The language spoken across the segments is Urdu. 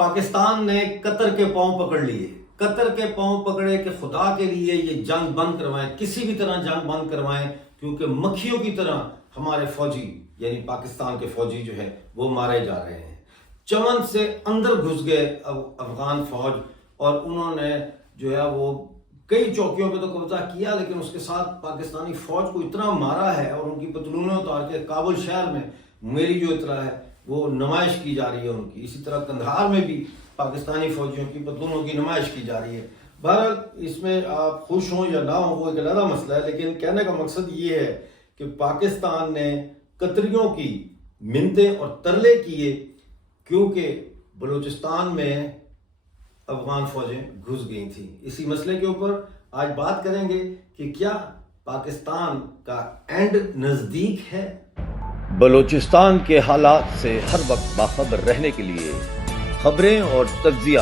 پاکستان نے قطر کے پاؤں پکڑ لیے، قطر کے پاؤں پکڑے کہ خدا کے لیے یہ جنگ بند کروائیں، کسی بھی طرح جنگ بند کروائیں، کیونکہ مکھیوں کی طرح ہمارے فوجی یعنی پاکستان کے فوجی جو ہے وہ مارے جا رہے ہیں۔ چمن سے اندر گھس گئے افغان فوج، اور انہوں نے جو ہے وہ کئی چوکیوں پہ تو قبضہ کیا، لیکن اس کے ساتھ پاکستانی فوج کو اتنا مارا ہے اور ان کی پتلونیں اتار کے کابل شہر میں، میری جو اطلاع ہے وہ نمائش کی جا رہی ہے ان کی، اسی طرح قندھار میں بھی پاکستانی فوجیوں کی پتلونوں کی نمائش کی جا رہی ہے۔ بہرحال اس میں آپ خوش ہوں یا نہ ہوں وہ ایک علیحدہ مسئلہ ہے، لیکن کہنے کا مقصد یہ ہے کہ پاکستان نے قطریوں کی منتیں اور ترلے کیے کیونکہ بلوچستان میں افغان فوجیں گھس گئی تھیں۔ اسی مسئلے کے اوپر آج بات کریں گے کہ کیا پاکستان کا اینڈ نزدیک ہے؟ بلوچستان کے حالات سے ہر وقت باخبر رہنے کے لیے خبریں اور تجزیہ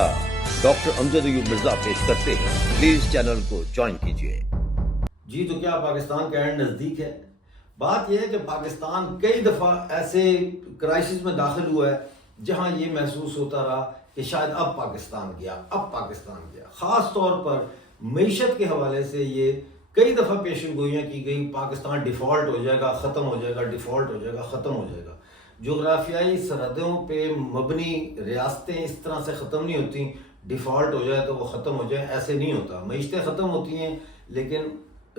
ڈاکٹر امجد ایوب مرزا پیش کرتے ہیں۔ پلیز چینل کو جوائن کیجیے۔ جی تو کیا پاکستان کا اینڈ نزدیک ہے؟ بات یہ ہے کہ پاکستان کئی دفعہ ایسے کرائسس میں داخل ہوا ہے جہاں یہ محسوس ہوتا رہا کہ شاید اب پاکستان گیا، خاص طور پر معیشت کے حوالے سے یہ کئی دفعہ پیشن گوئیاں کی گئیں، پاکستان ڈیفالٹ ہو جائے گا، ختم ہو جائے گا، ڈیفالٹ ہو جائے گا، ختم ہو جائے گا۔ جغرافیائی سرحدوں پہ مبنی ریاستیں اس طرح سے ختم نہیں ہوتی، ڈیفالٹ ہو جائے تو وہ ختم ہو جائے، ایسے نہیں ہوتا۔ معیشتیں ختم ہوتی ہیں لیکن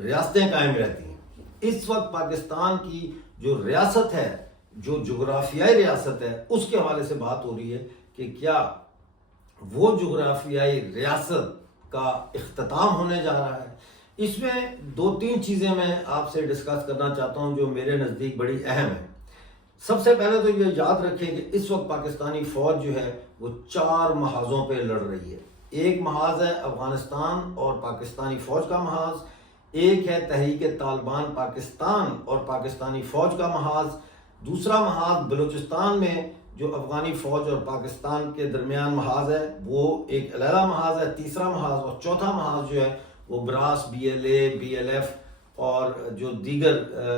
ریاستیں قائم رہتی ہیں۔ اس وقت پاکستان کی جو ریاست ہے، جو جغرافیائی ریاست ہے، اس کے حوالے سے بات ہو رہی ہے کہ کیا وہ جغرافیائی ریاست کا اختتام ہونے جا رہا ہے۔ اس میں دو تین چیزیں میں آپ سے ڈسکس کرنا چاہتا ہوں جو میرے نزدیک بڑی اہم ہیں۔ سب سے پہلے تو یہ یاد رکھیں کہ اس وقت پاکستانی فوج جو ہے وہ 4 محاذوں پہ لڑ رہی ہے۔ ایک محاذ ہے افغانستان اور پاکستانی فوج کا محاذ، ایک ہے تحریک طالبان پاکستان اور پاکستانی فوج کا محاذ، دوسرا محاذ بلوچستان میں جو افغانی فوج اور پاکستان کے درمیان محاذ ہے وہ ایک علیحدہ محاذ ہے، تیسرا محاذ اور چوتھا محاذ جو ہے وہ براس، BLA، BLF اور جو دیگر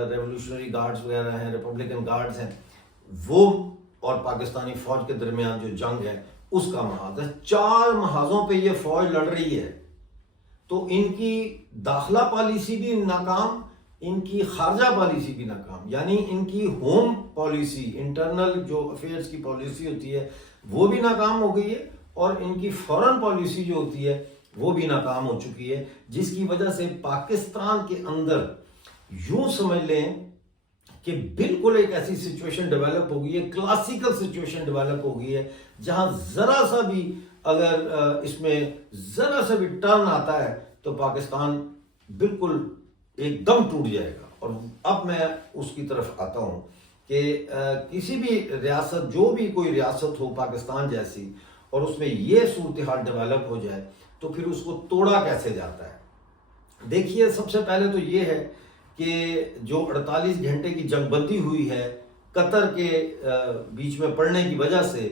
ریولوشنری گارڈز وغیرہ ہیں، ریپبلکن گارڈز ہیں، وہ اور پاکستانی فوج کے درمیان جو جنگ ہے اس کا محاذ ہے۔ 4 محاذوں پہ یہ فوج لڑ رہی ہے، تو ان کی داخلہ پالیسی بھی ناکام، ان کی خارجہ پالیسی بھی ناکام، یعنی ان کی ہوم پالیسی، انٹرنل جو افیئرز کی پالیسی ہوتی ہے وہ بھی ناکام ہو گئی ہے، اور ان کی فورن پالیسی جو ہوتی ہے وہ بھی ناکام ہو چکی ہے، جس کی وجہ سے پاکستان کے اندر یوں سمجھ لیں کہ بالکل ایک ایسی سچویشن ڈیولپ ہو گئی ہے، کلاسیکل سچویشن ڈیولپ ہو گئی ہے، جہاں ذرا سا بھی اگر اس میں ذرا سا بھی ٹرن آتا ہے تو پاکستان بالکل ایک دم ٹوٹ جائے گا۔ اور اب میں اس کی طرف آتا ہوں کہ کسی بھی ریاست، جو بھی کوئی ریاست ہو پاکستان جیسی، اور اس میں یہ صورتحال ڈیولپ ہو جائے تو پھر اس کو توڑا کیسے جاتا ہے؟ دیکھیے، سب سے پہلے تو یہ ہے کہ جو 48 گھنٹے کی جنگ بندی ہوئی ہے قطر کے بیچ میں پڑنے کی وجہ سے،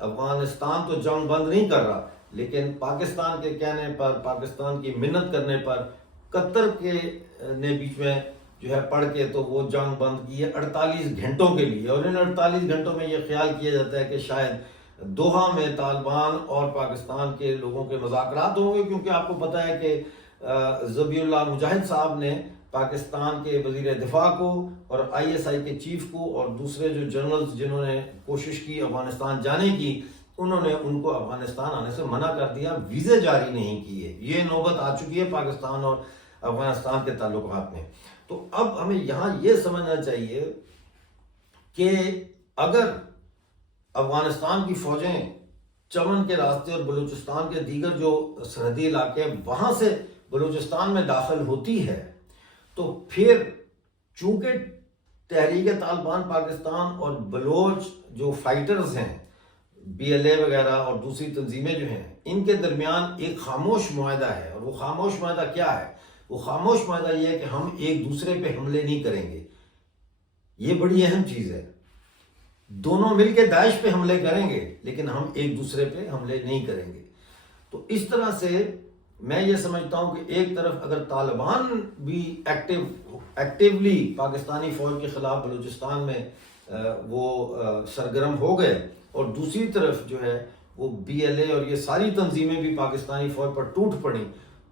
افغانستان تو جنگ بند نہیں کر رہا، لیکن پاکستان کے کہنے پر، پاکستان کی منت کرنے پر قطر کے نے بیچ میں جو ہے پڑھ کے تو وہ جنگ بند کی ہے 48 گھنٹوں کے لیے۔ اور ان 48 گھنٹوں میں یہ خیال کیا جاتا ہے کہ شاید دوحہ میں طالبان اور پاکستان کے لوگوں کے مذاکرات ہوں گے، کیونکہ آپ کو پتہ ہے کہ ذبیح اللہ مجاہد صاحب نے پاکستان کے وزیر دفاع کو اور ISI کے چیف کو اور دوسرے جو جنرلز جنہوں نے کوشش کی افغانستان جانے کی، انہوں نے ان کو افغانستان آنے سے منع کر دیا، ویزے جاری نہیں کیے۔ یہ نوبت آ چکی ہے پاکستان اور افغانستان کے تعلقات میں۔ تو اب ہمیں یہاں یہ سمجھنا چاہیے کہ اگر افغانستان کی فوجیں چمن کے راستے اور بلوچستان کے دیگر جو سرحدی علاقے ہیں وہاں سے بلوچستان میں داخل ہوتی ہے، تو پھر چونکہ تحریک طالبان پاکستان اور بلوچ جو فائٹرز ہیں، BLA وغیرہ اور دوسری تنظیمیں جو ہیں، ان کے درمیان ایک خاموش معاہدہ ہے، اور وہ خاموش معاہدہ کیا ہے؟ وہ خاموش معاہدہ یہ ہے کہ ہم ایک دوسرے پہ حملے نہیں کریں گے۔ یہ بڑی اہم چیز ہے، دونوں مل کے داعش پہ حملے کریں گے لیکن ہم ایک دوسرے پہ حملے نہیں کریں گے۔ تو اس طرح سے میں یہ سمجھتا ہوں کہ ایک طرف اگر طالبان بھی ایکٹیولی پاکستانی فوج کے خلاف بلوچستان میں وہ سرگرم ہو گئے، اور دوسری طرف جو ہے وہ BLA اور یہ ساری تنظیمیں بھی پاکستانی فوج پر ٹوٹ پڑیں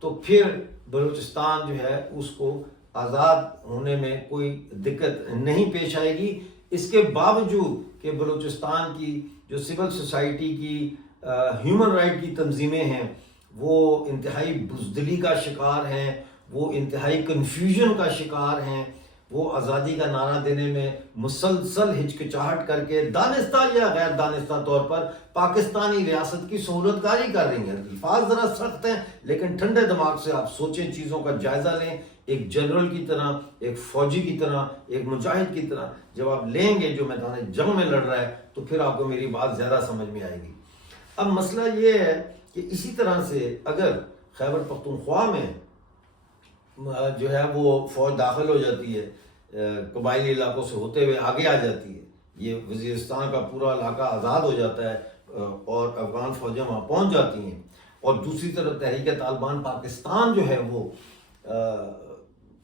تو پھر بلوچستان جو ہے اس کو آزاد ہونے میں کوئی دقت نہیں پیش آئے گی. اس کے باوجود کہ بلوچستان کی جو سول سوسائٹی کی ہیومن رائٹ کی تنظیمیں ہیں وہ انتہائی بزدلی کا شکار ہیں، وہ انتہائی کنفیوژن کا شکار ہیں، وہ آزادی کا نعرہ دینے میں مسلسل ہچکچاہٹ کر کے دانستہ یا غیر دانستہ طور پر پاکستانی ریاست کی سہولت کاری کر رہی ہیں. الفاظ ذرا سخت ہیں لیکن ٹھنڈے دماغ سے آپ سوچیں، چیزوں کا جائزہ لیں، ایک جنرل کی طرح، ایک فوجی کی طرح، ایک مجاہد کی طرح جب آپ لیں گے جو میدان جنگ میں لڑ رہا ہے تو پھر آپ کو میری بات زیادہ سمجھ میں آئے گی. اب مسئلہ یہ ہے کہ اسی طرح سے اگر خیبر پختونخوا میں جو ہے وہ فوج داخل ہو جاتی ہے، قبائلی علاقوں سے ہوتے ہوئے آگے آ جاتی ہے، یہ وزیرستان کا پورا علاقہ آزاد ہو جاتا ہے اور افغان فوجیں وہاں پہنچ جاتی ہیں، اور دوسری طرف تحریک طالبان پاکستان جو ہے وہ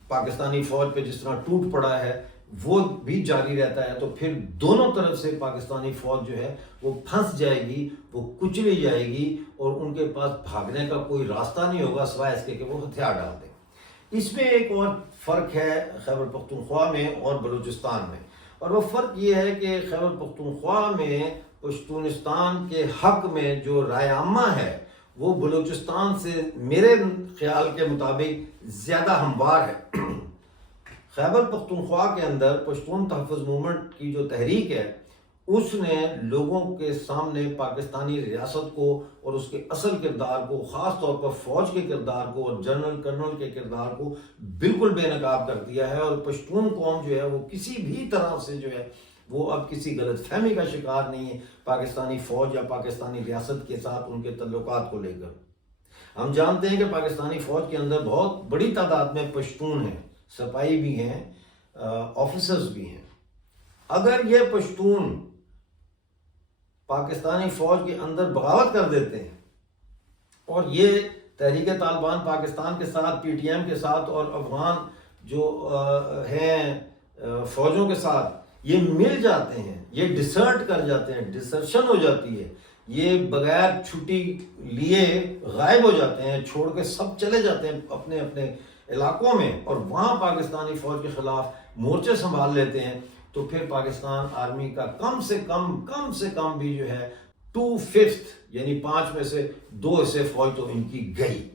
پاکستانی فوج پہ جس طرح ٹوٹ پڑا ہے وہ بھی جاری رہتا ہے، تو پھر دونوں طرف سے پاکستانی فوج جو ہے وہ پھنس جائے گی، وہ کچلی جائے گی اور ان کے پاس بھاگنے کا کوئی راستہ نہیں ہوگا سوائے اس کے کہ وہ ہتھیار ڈال دیں. اس میں ایک اور فرق ہے خیبر پختونخوا میں اور بلوچستان میں، اور وہ فرق یہ ہے کہ خیبر پختونخوا میں پشتونستان کے حق میں جو رائے عامہ ہے وہ بلوچستان سے میرے خیال کے مطابق زیادہ ہموار ہے. خیبر پختونخوا کے اندر پشتون تحفظ موومنٹ کی جو تحریک ہے اس نے لوگوں کے سامنے پاکستانی ریاست کو اور اس کے اصل کردار کو، خاص طور پر فوج کے کردار کو اور جنرل کرنل کے کردار کو بالکل بے نقاب کر دیا ہے، اور پشتون قوم جو ہے وہ کسی بھی طرح سے جو ہے وہ اب کسی غلط فہمی کا شکار نہیں ہے پاکستانی فوج یا پاکستانی ریاست کے ساتھ ان کے تعلقات کو لے کر. ہم جانتے ہیں کہ پاکستانی فوج کے اندر بہت بڑی تعداد میں پشتون ہیں، سپاہی بھی ہیں، آفیسرز بھی ہیں. اگر یہ پشتون پاکستانی فوج کے اندر بغاوت کر دیتے ہیں اور یہ تحریک طالبان پاکستان کے ساتھ، PTM کے ساتھ اور افغان جو ہیں فوجوں کے ساتھ یہ مل جاتے ہیں، یہ ڈسرٹ کر جاتے ہیں، ڈسرشن ہو جاتی ہے، یہ بغیر چھٹی لیے غائب ہو جاتے ہیں، چھوڑ کے سب چلے جاتے ہیں اپنے اپنے علاقوں میں اور وہاں پاکستانی فوج کے خلاف مورچے سنبھال لیتے ہیں، تو پھر پاکستان آرمی کا کم سے کم بھی جو ہے 2/5 یعنی 5 میں سے 2 حصے فوج تو ان کی گئی.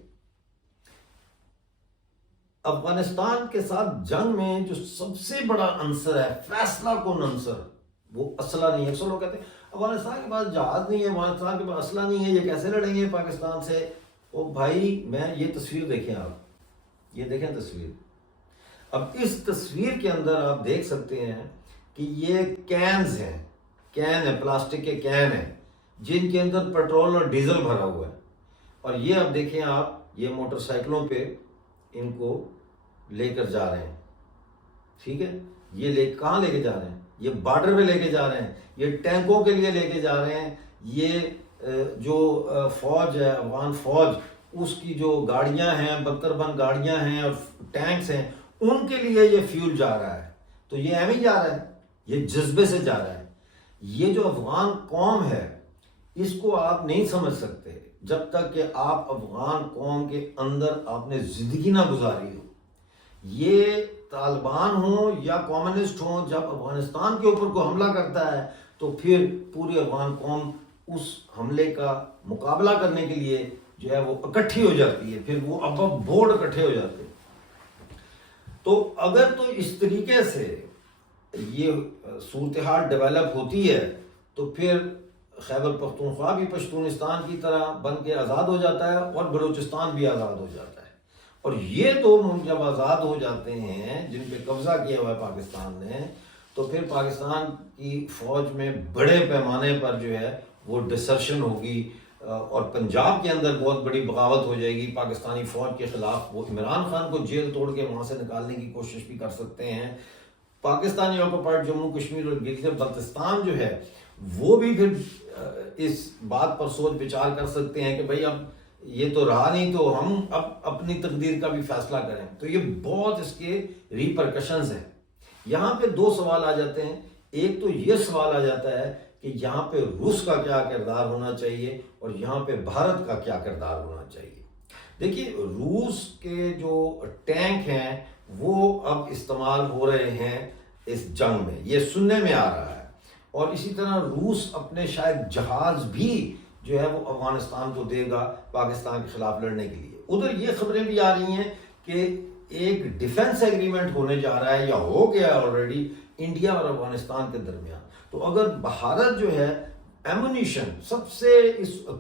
افغانستان کے ساتھ جنگ میں جو سب سے بڑا عنصر ہے، فیصلہ کن عنصر، وہ اسلحہ نہیں ہے. اکثر لوگ کہتے ہیں افغانستان کے پاس جہاز نہیں ہے، افغانستان کے پاس اسلحہ نہیں ہے، یہ کیسے لڑیں گے پاکستان سے؟ او بھائی، میں یہ تصویر دیکھیں، آپ یہ دیکھیں تصویر. اب اس تصویر کے اندر آپ دیکھ سکتے ہیں کہ یہ کینز ہیں، کین ہے، پلاسٹک کے کین ہیں جن کے اندر پیٹرول اور ڈیزل بھرا ہوا ہے. اور یہ اب دیکھیں آپ، یہ موٹر سائیکلوں پہ ان کو لے کر جا رہے ہیں. ٹھیک ہے، یہ کہاں لے کے جا رہے ہیں؟ یہ بارڈر پہ لے کے جا رہے ہیں، یہ ٹینکوں کے لیے لے کے جا رہے ہیں. یہ جو فوج ہے، افغان فوج، اس کی جو گاڑیاں ہیں، بکر بند گاڑیاں ہیں اور ٹینکس ہیں، ان کے لیے یہ فیول جا رہا ہے. تو یہ ایم ہی جا رہا ہے، یہ جذبے سے جا رہا ہے. یہ جو افغان قوم ہے اس کو آپ نہیں سمجھ سکتے جب تک کہ آپ افغان قوم کے اندر آپ نے زندگی نہ گزاری ہو. یہ طالبان ہوں یا کمیونسٹ ہوں، جب افغانستان کے اوپر کو حملہ کرتا ہے تو پھر پوری افغان قوم اس حملے کا مقابلہ کرنے کے لیے جو ہے وہ اکٹھی ہو جاتی ہے، پھر وہ اب بورڈ اکٹھے ہو جاتے ہیں. تو اگر تو اس طریقے سے یہ صورتحال ڈیولپ ہوتی ہے تو پھر خیبر پختونخوا بھی پشتونستان کی طرح بن کے آزاد ہو جاتا ہے اور بلوچستان بھی آزاد ہو جاتا ہے. اور یہ دو ملک جب آزاد ہو جاتے ہیں جن پہ قبضہ کیا ہوا ہے پاکستان نے، تو پھر پاکستان کی فوج میں بڑے پیمانے پر جو ہے وہ ڈسرشن ہوگی اور پنجاب کے اندر بہت بڑی بغاوت ہو جائے گی پاکستانی فوج کے خلاف. وہ عمران خان کو جیل توڑ کے وہاں سے نکالنے کی کوشش بھی کر سکتے ہیں. پاکستانی آکوپائڈ جموں کشمیر اور گلگت بلتستان جو ہے وہ بھی پھر اس بات پر سوچ بچار کر سکتے ہیں کہ بھائی اب یہ تو رہا نہیں تو ہم اب اپنی تقدیر کا بھی فیصلہ کریں. تو یہ بہت اس کے ریپرکشنز ہیں. یہاں پہ 2 سوال آ جاتے ہیں. ایک تو یہ سوال آ جاتا ہے کہ یہاں پہ روس کا کیا کردار ہونا چاہیے اور یہاں پہ بھارت کا کیا کردار ہونا چاہیے۔ دیکھیے روس کے جو ٹینک ہیں وہ اب استعمال ہو رہے ہیں اس جنگ میں، یہ سننے میں آ رہا ہے، اور اسی طرح روس اپنے شاید جہاز بھی جو ہے وہ افغانستان کو دے گا پاکستان کے خلاف لڑنے کے لیے۔ ادھر یہ خبریں بھی آ رہی ہیں کہ ایک ڈیفنس ایگریمنٹ ہونے جا رہا ہے یا ہو گیا آلریڈی انڈیا اور افغانستان کے درمیان۔ تو اگر بھارت جو ہے ایمونیشن سب سے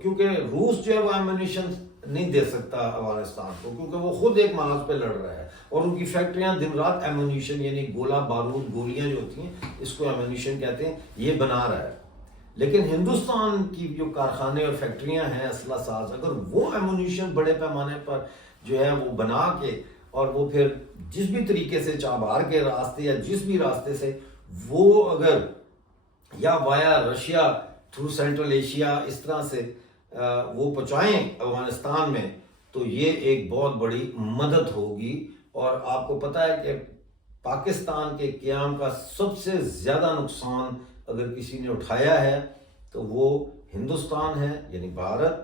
کیونکہ روس جو ہے وہ ایمونیشن نہیں دے سکتا افغانستان کو، کیونکہ وہ خود ایک محاذ پہ لڑ رہا ہے اور ان کی فیکٹریاں دن رات ایمونیشن یعنی گولہ بارود گولیاں جو ہوتی ہیں اس کو ایمونیشن کہتے ہیں یہ بنا رہا ہے۔ لیکن ہندوستان کی جو کارخانے اور فیکٹریاں ہیں اسلحہ ساز، اگر وہ ایمونیشن بڑے پیمانے پر جو ہے وہ بنا کے اور وہ پھر جس بھی طریقے سے چابہار کے راستے یا جس بھی راستے سے وہ اگر یا وایا رشیا تھرو سینٹرل ایشیا اس طرح سے وہ پہنچائیں افغانستان میں، تو یہ ایک بہت بڑی مدد ہوگی۔ اور آپ کو پتہ ہے کہ پاکستان کے قیام کا سب سے زیادہ نقصان اگر کسی نے اٹھایا ہے تو وہ ہندوستان ہے، یعنی بھارت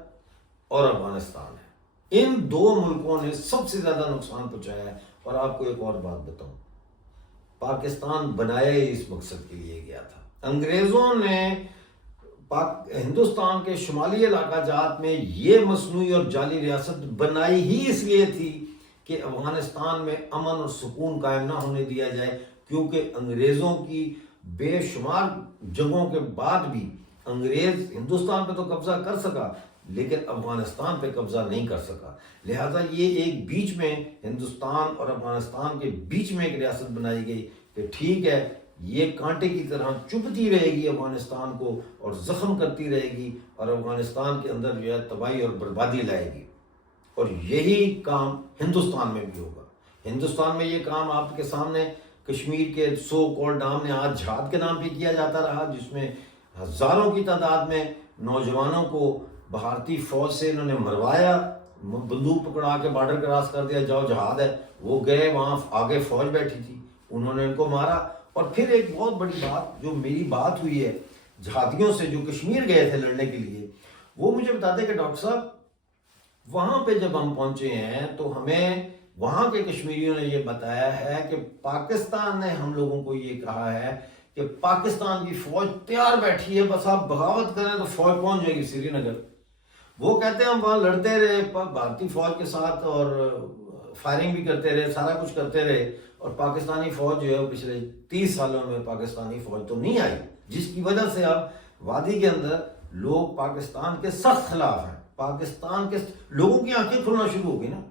اور افغانستان ہے۔ ان دو ملکوں نے سب سے زیادہ نقصان پہنچایا ہے۔ اور آپ کو ایک اور بات بتاؤں، پاکستان بنایا ہی اس مقصد کے لیے گیا تھا۔ انگریزوں نے ہندوستان کے شمالی علاقہ جات میں یہ مصنوعی اور جعلی ریاست بنائی ہی اس لیے تھی کہ افغانستان میں امن اور سکون قائم نہ ہونے دیا جائے، کیونکہ انگریزوں کی بے شمار جنگوں کے بعد بھی انگریز ہندوستان پہ تو قبضہ کر سکا لیکن افغانستان پہ قبضہ نہیں کر سکا۔ لہٰذا یہ ایک بیچ میں ہندوستان اور افغانستان کے بیچ میں ایک ریاست بنائی گئی کہ ٹھیک ہے یہ کانٹے کی طرح چبھتی رہے گی افغانستان کو اور زخم کرتی رہے گی اور افغانستان کے اندر جو ہے تباہی اور بربادی لائے گی۔ اور یہی کام ہندوستان میں بھی ہوگا۔ ہندوستان میں یہ کام آپ کے سامنے کشمیر کے سو کال ڈام نے آج جہاد کے نام پہ کیا جاتا رہا، جس میں ہزاروں کی تعداد میں نوجوانوں کو بھارتی فوج سے انہوں نے مروایا، بندوق پکڑا کے بارڈر کراس کر دیا، جاؤ جہاد ہے۔ وہ گئے، وہاں آگے فوج بیٹھی تھی، انہوں نے ان کو مارا۔ اور پھر ایک بہت بڑی بات جو میری بات ہوئی ہے جہادیوں سے جو کشمیر گئے تھے لڑنے کے لیے، وہ مجھے بتاتے کہ ڈاکٹر صاحب وہاں پہ جب ہم پہنچے ہیں تو ہمیں وہاں کے کشمیریوں نے یہ بتایا ہے کہ پاکستان نے ہم لوگوں کو یہ کہا ہے کہ پاکستان کی فوج تیار بیٹھی ہے، بس آپ بغاوت کریں تو فوج پہنچ جائے گی سری نگر۔ وہ کہتے ہیں ہم وہاں لڑتے رہے بھارتی فوج کے ساتھ اور فائرنگ بھی کرتے رہے، سارا کچھ کرتے رہے، اور پاکستانی فوج جو ہے وہ پچھلے 30 سالوں میں پاکستانی فوج تو نہیں آئی، جس کی وجہ سے اب وادی کے اندر لوگ پاکستان کے سخت خلاف ہیں۔ پاکستان کے لوگوں کی آنکھیں کھلنا شروع ہو گئی نا۔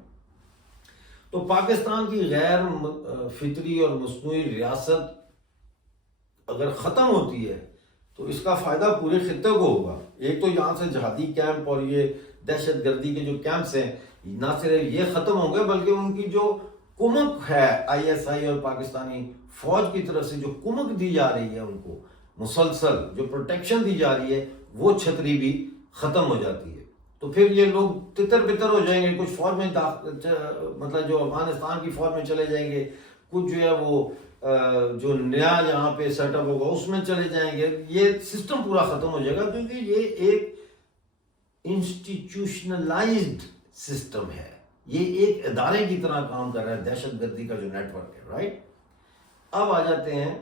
تو پاکستان کی غیر فطری اور مصنوعی ریاست اگر ختم ہوتی ہے تو اس کا فائدہ پورے خطے کو ہوگا۔ ایک تو یہاں سے جہادی کیمپ اور یہ دہشت گردی کے جو کیمپس ہیں نہ صرف یہ ختم ہوں گے بلکہ ان کی جو کمک ہے آئی ایس آئی اور پاکستانی فوج کی طرف سے جو کمک دی جا رہی ہے ان کو مسلسل جو پروٹیکشن دی جا رہی ہے وہ چھتری بھی ختم ہو جاتی ہے۔ تو پھر یہ لوگ تتر بتر ہو جائیں گے، کچھ فوج میں مطلب جو افغانستان کی فوج میں چلے جائیں گے، کچھ جو ہے وہ جو نیا یہاں پہ سیٹ اپ ہوگا اس میں چلے جائیں گے۔ یہ سسٹم پورا ختم ہو جائے گا کیونکہ یہ ایک انسٹیٹیوشنلائزڈ سسٹم ہے، یہ ایک ادارے کی طرح کام کر رہا ہے، دہشت گردی کا جو نیٹ ورک ہے، رائٹ۔ اب آ جاتے ہیں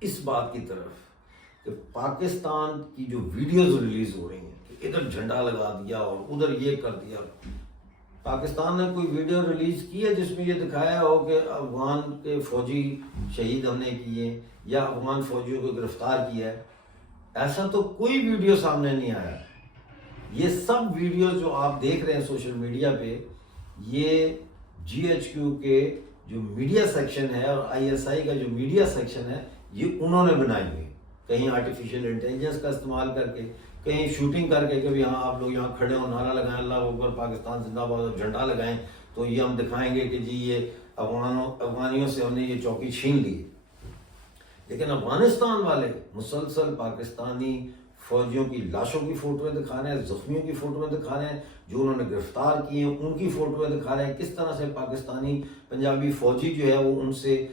اس بات کی طرف کہ پاکستان کی جو ویڈیوز ریلیز ہو رہی ہیں کہ ادھر جھنڈا لگا دیا اور ادھر یہ کر دیا۔ پاکستان نے کوئی ویڈیو ریلیز کی ہے جس میں یہ دکھایا ہو کہ افغان کے فوجی شہید ہم نے کیے یا افغان فوجیوں کو گرفتار کیا ہے؟ ایسا تو کوئی ویڈیو سامنے نہیں آیا۔ یہ سب ویڈیو جو آپ دیکھ رہے ہیں سوشل میڈیا پہ، یہ جی ایچ کیو کے جو میڈیا سیکشن ہے اور آئی ایس آئی کا جو میڈیا سیکشن ہے یہ انہوں نے بنائی ہوئی، کہیں آرٹیفیشیل انٹیلیجنس کا استعمال کر کے، کہیں شوٹنگ کر کے کہ یہاں آپ لوگ یہاں کھڑے ہو، نعرہ لگائیں اللہ اکبر پاکستان زندہ باد، جھنڈا لگائیں تو یہ ہم دکھائیں گے کہ جی یہ افغانیوں سے ہم نے یہ چوکی چھین لی۔ لیکن افغانستان والے مسلسل پاکستانی فوجیوں کی لاشوں کی فوٹویں دکھا رہے ہیں، زخمیوں کی فوٹویں دکھا رہے ہیں، جو انہوں نے گرفتار کیے ہیں ان کی فوٹویں دکھا رہے ہیں، کس طرح سے پاکستانی پنجابی فوجی جو ہے وہ ان سے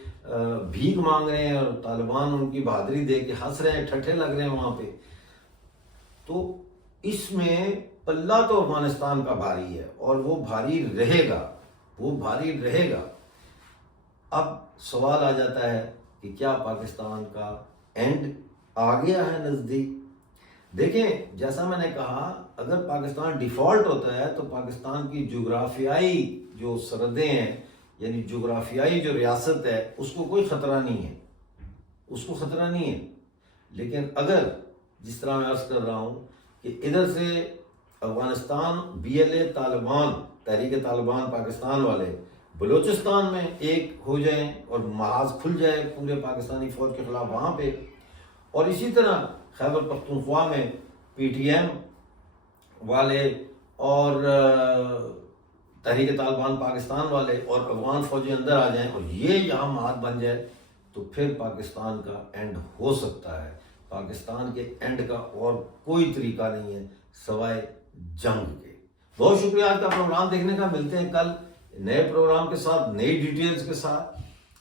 بھیک مانگ رہے ہیں اور طالبان ان کی بہادری دے کے ہنس رہے ہیں، ٹھٹھے لگ رہے ہیں وہاں پہ، تو اس میں پلہ تو افغانستان کا بھاری ہے اور وہ بھاری رہے گا، وہ بھاری رہے گا۔ اب سوال آ جاتا ہے کہ کیا پاکستان کا اینڈ آ گیا ہے نزدیک؟ دیکھیں جیسا میں نے کہا، اگر پاکستان ڈیفالٹ ہوتا ہے تو پاکستان کی جغرافیائی جو سرحدیں ہیں، یعنی جغرافیائی جو ریاست ہے، اس کو کوئی خطرہ نہیں ہے، اس کو خطرہ نہیں ہے۔ لیکن اگر جس طرح میں عرض کر رہا ہوں کہ ادھر سے افغانستان BLA طالبان، تحریک طالبان پاکستان والے بلوچستان میں ایک ہو جائیں اور محاذ کھل جائے پورے پاکستانی فوج کے خلاف وہاں پہ، اور اسی طرح خیبر پختونخوا میں PTM والے اور تحریک طالبان پاکستان والے اور افغان فوجی اندر آ جائیں اور یہ یہاں محاذ بن جائے، تو پھر پاکستان کا اینڈ ہو سکتا ہے۔ پاکستان کے اینڈ کا اور کوئی طریقہ نہیں ہے سوائے جنگ کے۔ بہت شکریہ آج کا پروگرام دیکھنے کا، ملتے ہیں کل نئے پروگرام کے ساتھ، نئی ڈیٹیلز کے ساتھ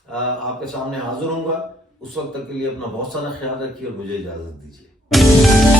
آپ کے سامنے حاضر ہوں گا۔ اس وقت تک کے لیے اپنا بہت سارا خیال رکھیے اور مجھے اجازت دیجیے۔